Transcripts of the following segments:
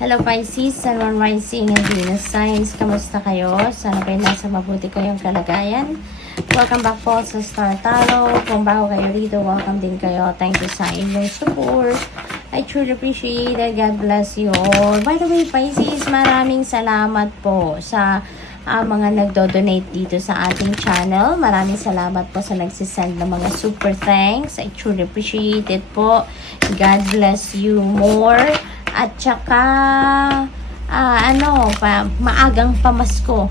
Hello Pisces, Sun, Moon, Rising, and Venus signs. Kamusta kayo? Sana kayo nasa mabuti kayong kalagayan. Welcome back po sa Star Tarot. Kung bago kayo rito, welcome din kayo. Thank you sa inyong support. I truly appreciate it. God bless you all. By the way, Pisces, maraming salamat po sa mga nagdo-donate dito sa ating channel. Maraming salamat po sa nagsisend ng mga super thanks. I truly appreciate it po. God bless you more. At saka, maagang pamasko.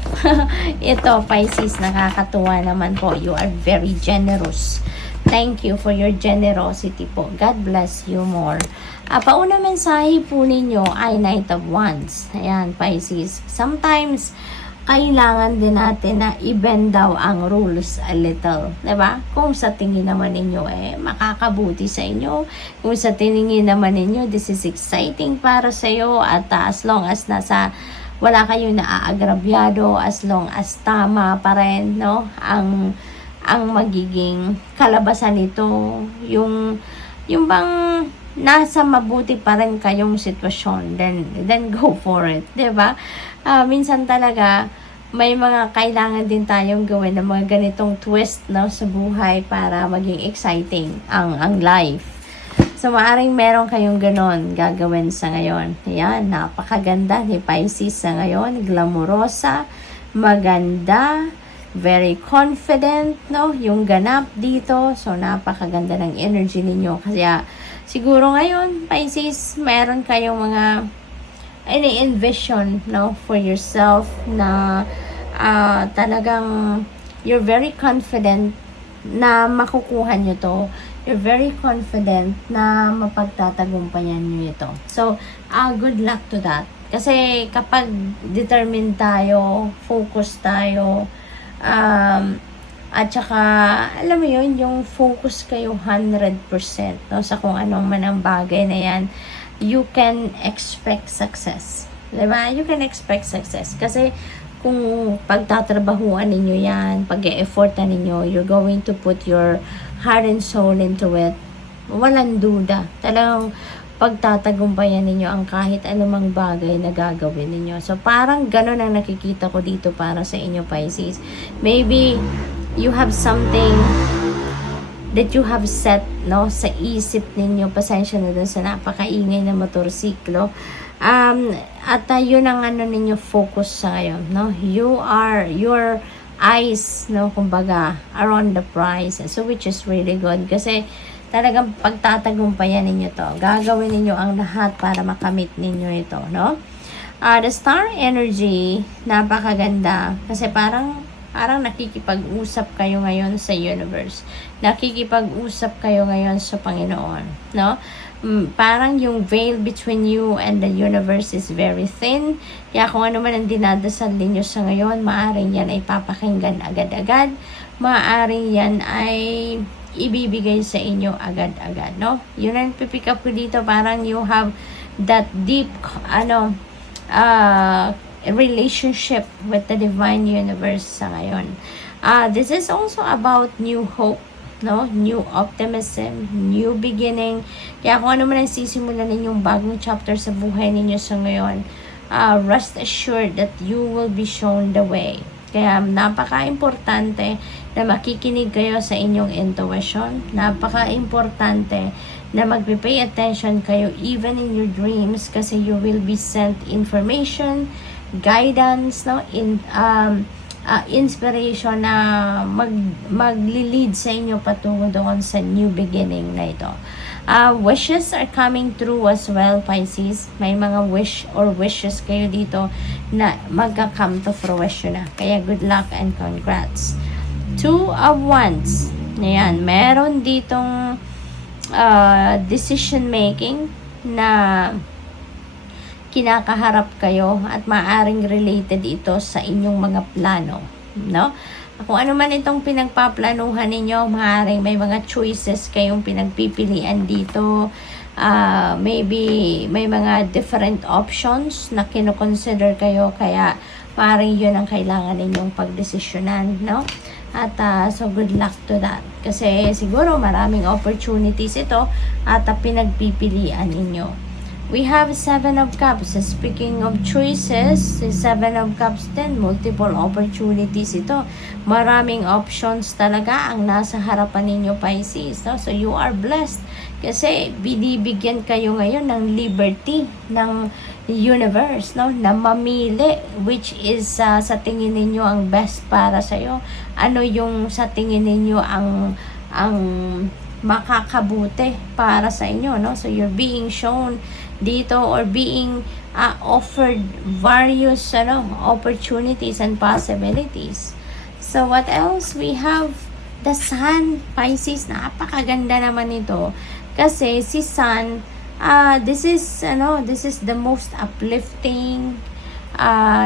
Ito, Pisces, nakakatuwa naman po. You are very generous. Thank you for your generosity po. God bless you more. Pauna mensahe po ninyo ay Knight of Wands. Ayan, Pisces. Sometimes, kailangan din natin na i-bend daw ang rules a little. Diba? Kung sa tingin naman ninyo, makakabuti sa inyo. Kung sa tingin naman ninyo, this is exciting para sa iyo. At as long as wala kayong naaagrabyado, as long as tama pa rin, no? Ang magiging kalabasan nito, yung bang nasa mabuti pa rin kayong sitwasyon, then go for it, 'di ba? Minsan talaga may mga kailangan din tayong gawin ng mga ganitong twist, no, sa buhay para maging exciting ang life. So maaring meron kayong ganon gagawin sa ngayon. Ayan, napakaganda ni Pisces sa ngayon, glamorosa, maganda, very confident, no, yung ganap dito. So napakaganda ng energy ninyo. Kaya siguro ngayon, Pisces, meron kayong mga ini-envision, no, for yourself na talagang you're very confident na makukuha nyo to. You're very confident na mapagtatagumpayan nyo ito. So, good luck to that. Kasi kapag determined tayo, focus tayo, at saka, alam mo yun, yung focus kayo 100%, no, sa kung anong man ang bagay na yan, you can expect success. Diba? You can expect success. Kasi, kung pagtatrabahuan ninyo yan, pag-e-effortan ninyo, you're going to put your heart and soul into it, walang duda. Talagang pagtatagumpayan ninyo ang kahit anumang bagay na gagawin ninyo. So, parang ganun ang nakikita ko dito para sa inyo, Pisces. Maybe, you have something that you have set, no, sa isip ninyo. Pasensya na dun sa napakaingay na motorsiklo. At yun ang ninyo focus sa ngayon, no? Your eyes, no, kumbaga, are on the prize. So, which is really good. Kasi, talagang pagtatagumpayan ninyo to. Gagawin ninyo ang lahat para makamit ninyo ito, no? The star energy, napakaganda. Kasi parang nakikipag-usap kayo ngayon sa universe. Nakikipag-usap kayo ngayon sa Panginoon, no? Parang yung veil between you and the universe is very thin. Kaya kung ano man ang dinadasal ninyo sa ngayon, maaaring yan ay papakinggan agad-agad. Maaaring yan ay ibibigay sa inyo agad-agad, no? Yun ang pipick up ko dito. Parang you have that deep, relationship with the divine universe sa ngayon. This is also about new hope, no? New optimism, new beginning. Kaya kung ano man ang sisimulan ninyong bagong chapter sa buhay ninyo sa ngayon, rest assured that you will be shown the way. Kaya napaka-importante na makikinig kayo sa inyong intuition. Napaka-importante na magpe-pay attention kayo even in your dreams, kasi you will be sent information, guidance, no, inspiration na magli-lead sa inyo patungo doon sa new beginning na ito. Wishes are coming through as well, Pisces. May mga wish or wishes kayo dito na magka-come to fruition na. Kaya good luck and congrats. 2 of Wands. Ayan, meron ditong decision making na kinakaharap kayo at maaring related ito sa inyong mga plano, no? Kung ano man itong pinagpaplanuhan ninyo, maaaring may mga choices kayong pinagpipilian dito. Maybe may mga different options na kinoconsider kayo, kaya maaaring yun ang kailangan ninyong pagdesisyonan, no? At so good luck to that. Kasi siguro maraming opportunities ito at pinagpipilian ninyo. We have Seven of Cups. Speaking of choices, si Seven of Cups din, multiple opportunities ito. Maraming options talaga ang nasa harapan ninyo, Pisces. No? So, you are blessed kasi binibigyan kayo ngayon ng liberty ng universe, no? Na mamili which is sa tingin ninyo ang best para sa'yo. Ano yung sa tingin ninyo ang makakabuti para sa inyo, no? So, you're being shown dito or being offered various opportunities and possibilities. So what else? We have the Sun, Pisces. Napakaganda naman ito kasi si Sun, this is the most uplifting,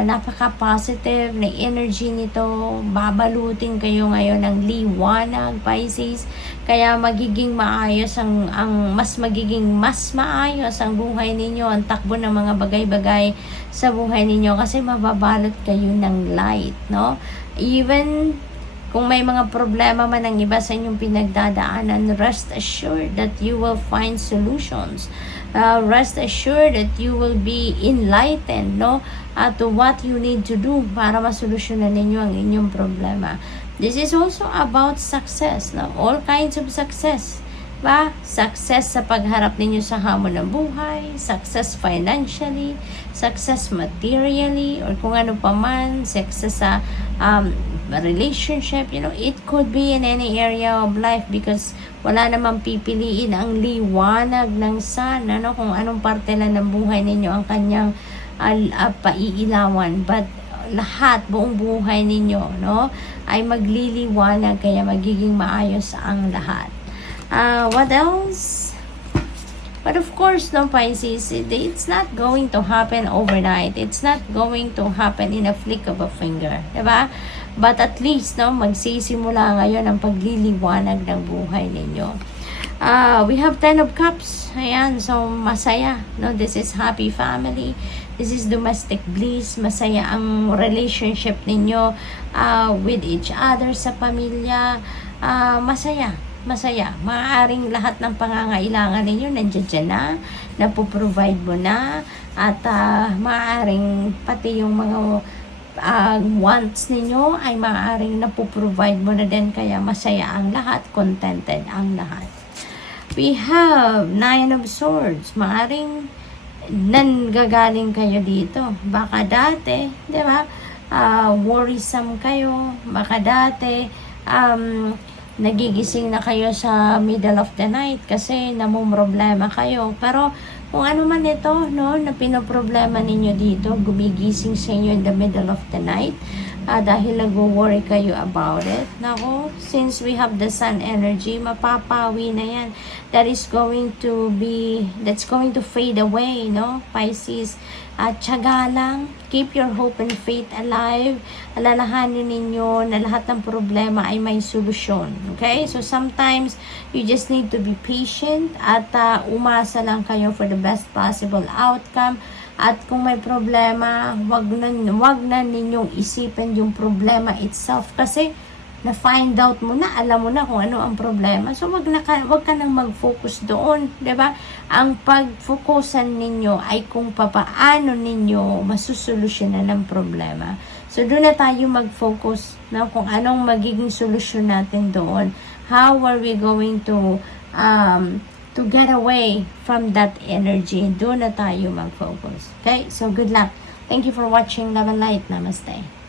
napaka-positive na energy nito. Babalutin kayo ngayon ng liwanag, Pisces. Kaya magiging maayos mas maayos ang buhay ninyo, ang takbo ng mga bagay-bagay sa buhay ninyo kasi mababalot kayo ng light, no? Even kung may mga problema man ang iba sa inyong pinagdadaanan, rest assured that you will find solutions. Rest assured that you will be enlightened, no? To what you need to do para masolusyonan ninyo ang inyong problema. This is also about success, no? All kinds of success. Ba? Success sa pagharap ninyo sa hamon ng buhay, success financially, success materially, or kung ano pa man, success sa relationship, it could be in any area of life because wala namang pipiliin ang liwanag ng sun, kung anong parte lang ng buhay ninyo ang kanyang paiilawan. But lahat, buong buhay ninyo, ay magliliwanag kaya magiging maayos ang lahat. What else? But of course, Pisces, it's not going to happen overnight. It's not going to happen in a flick of a finger. Diba? But at least, magsisimula ngayon ang pagliliwanag ng buhay ninyo. We have 10 of Cups. Ayan, so masaya. This is happy family. This is domestic bliss. Masaya ang relationship ninyo with each other sa pamilya. Masaya. Maaaring lahat ng pangangailangan ninyo nandiyan na, napoprovide mo na, at maaaring pati yung mga wants ninyo ay maaaring napoprovide mo na din, kaya masaya ang lahat, contented ang lahat. We have 9 of Swords. Maaaring nanggagaling kayo dito. Baka dati, di ba, worrisome kayo. Baka dati, nagigising na kayo sa middle of the night kasi namumroblema kayo. Pero kung ano man ito, na pinoproblema ninyo dito, gumigising sa inyo in the middle of the night dahil nag-worry kayo about it. Nako, since we have the sun energy, mapapawi na yan. That's going to fade away, Pisces. Tiyaga lang, keep your hope and faith alive. Alalahanin ninyo na lahat ng problema ay may solusyon. Okay? So sometimes you just need to be patient at umasa lang kayo for the best possible outcome. At kung may problema, wag na ninyong isipin yung problema itself kasi na-find out mo na, alam mo na kung ano ang problema. So, wag ka nang mag-focus doon, 'di ba? Ang pag-focusan ninyo ay kung papaano ninyo masusolusyonan ang problema. So, doon na tayo mag-focus na kung anong magiging solusyon natin doon. How are we going to get away from that energy? Doon na tayo mag-focus. Okay? So, good luck. Thank you for watching Love and Light. Namaste.